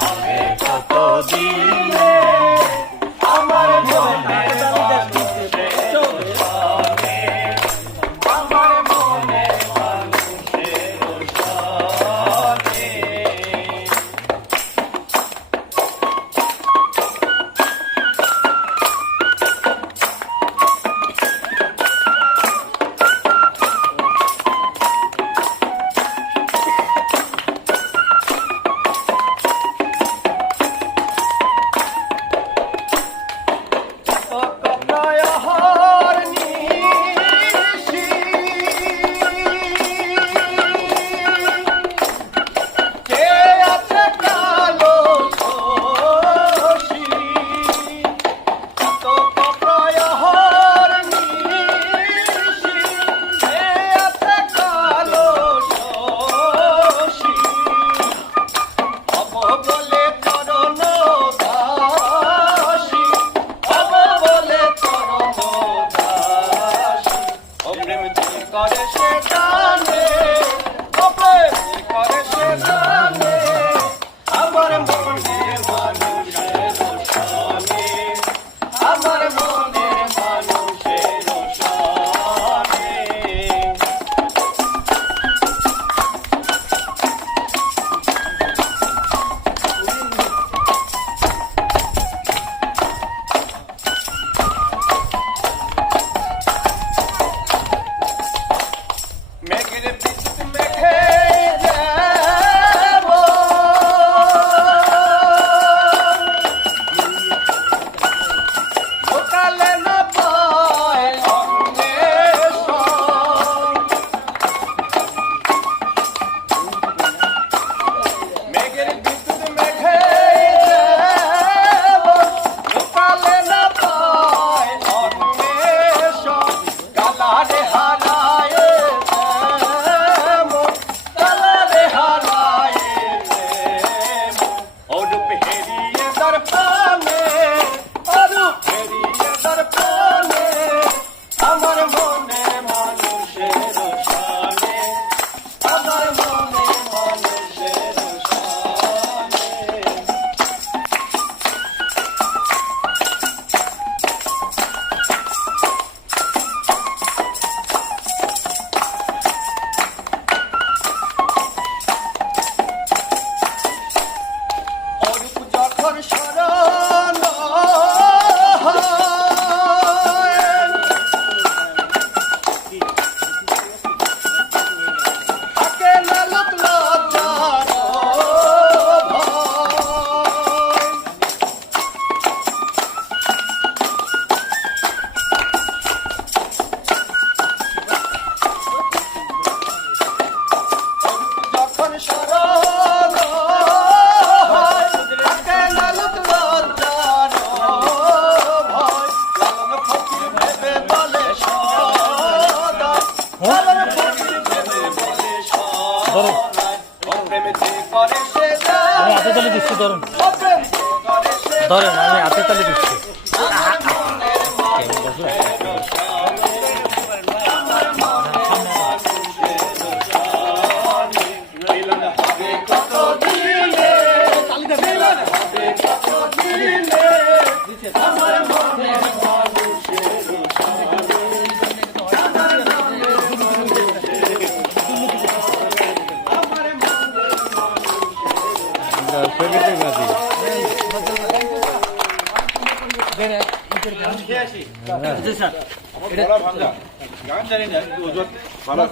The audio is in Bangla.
হবে কতদিনে আমার মনের মানুষের সনে, আমার মনের মানুষের সনে। করে সে জানে, করে সে জানে, আমার মনের মানুষের সনে, আমার মনের মানুষের সনে। মেঘের বিদ্যুৎ মেঘে যাব, সকালে না পায় অন্বেষণ। মেঘের বিদ্যুৎ মেঘে যাব, সকালে না পায় অন্বেষণ। কালারে হারায় আমার মনে মানুষের সনে, আমার মনে মানুষের সনে। অরূপ যখন স্মরণ আমি হাতে তালি দিচ্ছি, ধরেন ধরেন, আমি হাতে তালি দিচ্ছি। গান জানি না, ভালো